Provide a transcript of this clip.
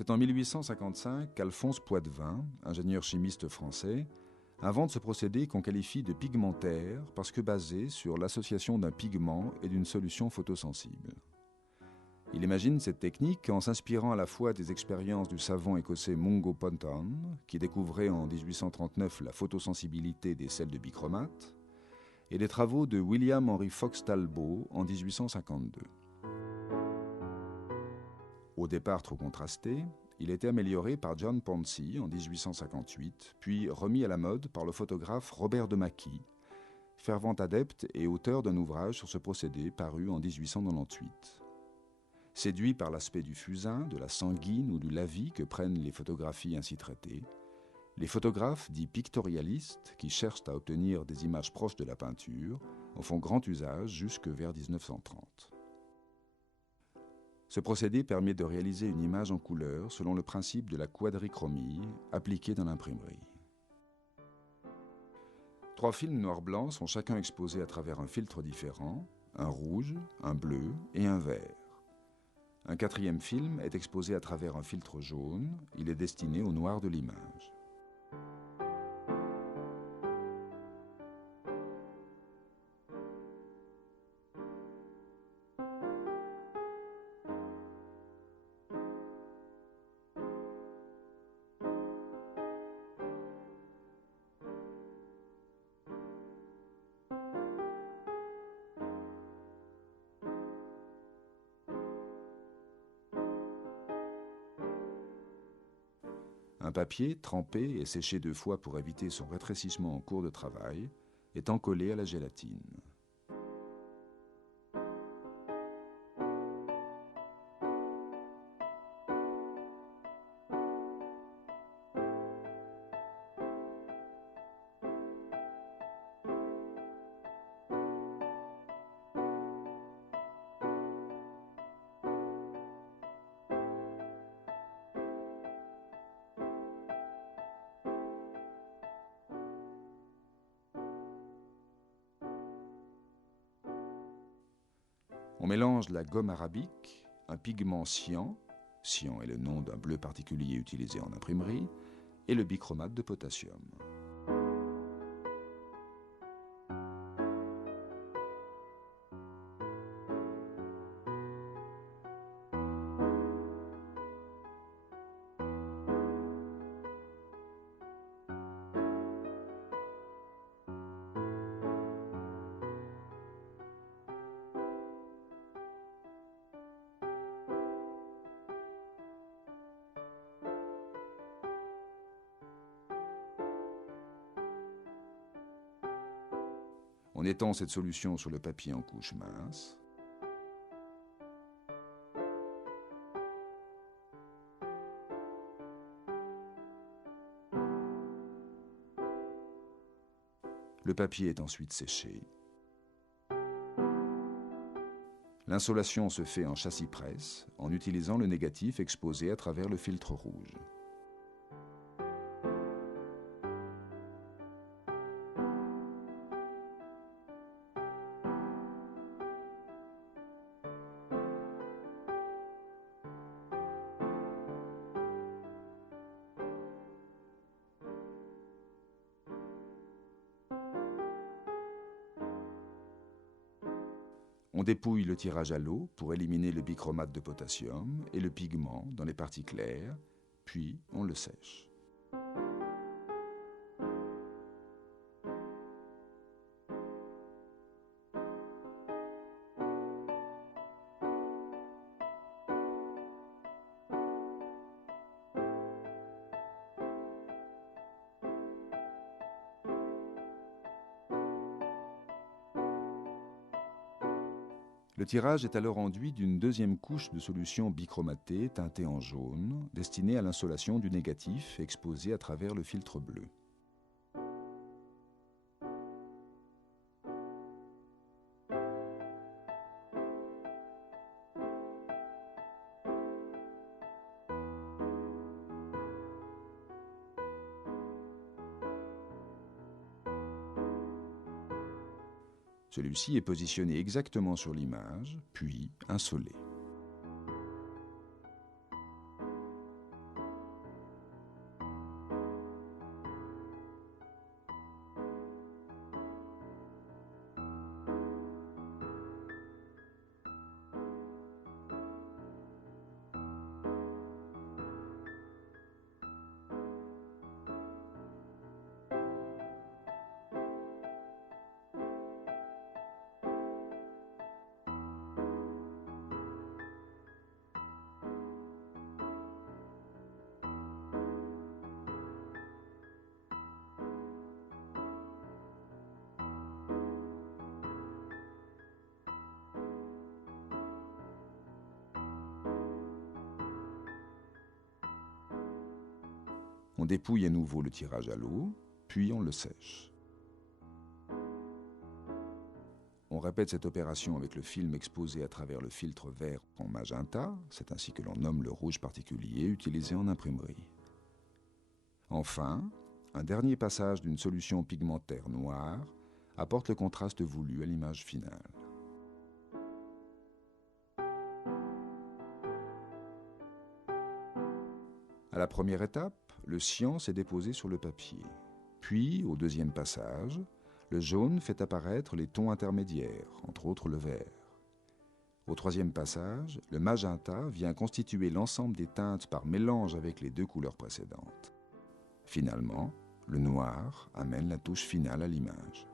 C'est en 1855 qu'Alphonse Poitevin, ingénieur chimiste français, invente ce procédé qu'on qualifie de pigmentaire parce que basé sur l'association d'un pigment et d'une solution photosensible. Il imagine cette technique en s'inspirant à la fois des expériences du savant écossais Mungo Ponton, qui découvrait en 1839 la photosensibilité des sels de bichromate, et des travaux de William Henry Fox Talbot en 1852. Au départ trop contrasté, il a été amélioré par John Poncy en 1858, puis remis à la mode par le photographe Robert de Mackie, fervent adepte et auteur d'un ouvrage sur ce procédé paru en 1898. Séduit par l'aspect du fusain, de la sanguine ou du lavis que prennent les photographies ainsi traitées, les photographes dits pictorialistes, qui cherchent à obtenir des images proches de la peinture, en font grand usage jusque vers 1930. Ce procédé permet de réaliser une image en couleur selon le principe de la quadrichromie appliquée dans l'imprimerie. 3 films noir-blanc sont chacun exposés à travers un filtre différent, un rouge, un bleu et un vert. Un 4e film est exposé à travers un filtre jaune, il est destiné au noir de l'image. Un papier, trempé et séché 2 fois pour éviter son rétrécissement en cours de travail, est encollé à la gélatine. On mélange la gomme arabique, un pigment cyan, cyan est le nom d'un bleu particulier utilisé en imprimerie, et le bichromate de potassium. On étend cette solution sur le papier en couche mince. Le papier est ensuite séché. L'insolation se fait en châssis-presse en utilisant le négatif exposé à travers le filtre rouge. On dépouille le tirage à l'eau pour éliminer le bichromate de potassium et le pigment dans les parties claires, puis on le sèche. Le tirage est alors enduit d'une 2e couche de solution bichromatée teintée en jaune, destinée à l'insolation du négatif exposé à travers le filtre bleu. Celui-ci est positionné exactement sur l'image, puis insolé. On dépouille à nouveau le tirage à l'eau, puis on le sèche. On répète cette opération avec le film exposé à travers le filtre vert en magenta, c'est ainsi que l'on nomme le rouge particulier utilisé en imprimerie. Enfin, un dernier passage d'une solution pigmentaire noire apporte le contraste voulu à l'image finale. À la première étape, le cyan s'est déposé sur le papier. Puis, au deuxième passage, le jaune fait apparaître les tons intermédiaires, entre autres le vert. Au troisième passage, le magenta vient constituer l'ensemble des teintes par mélange avec les deux couleurs précédentes. Finalement, le noir amène la touche finale à l'image.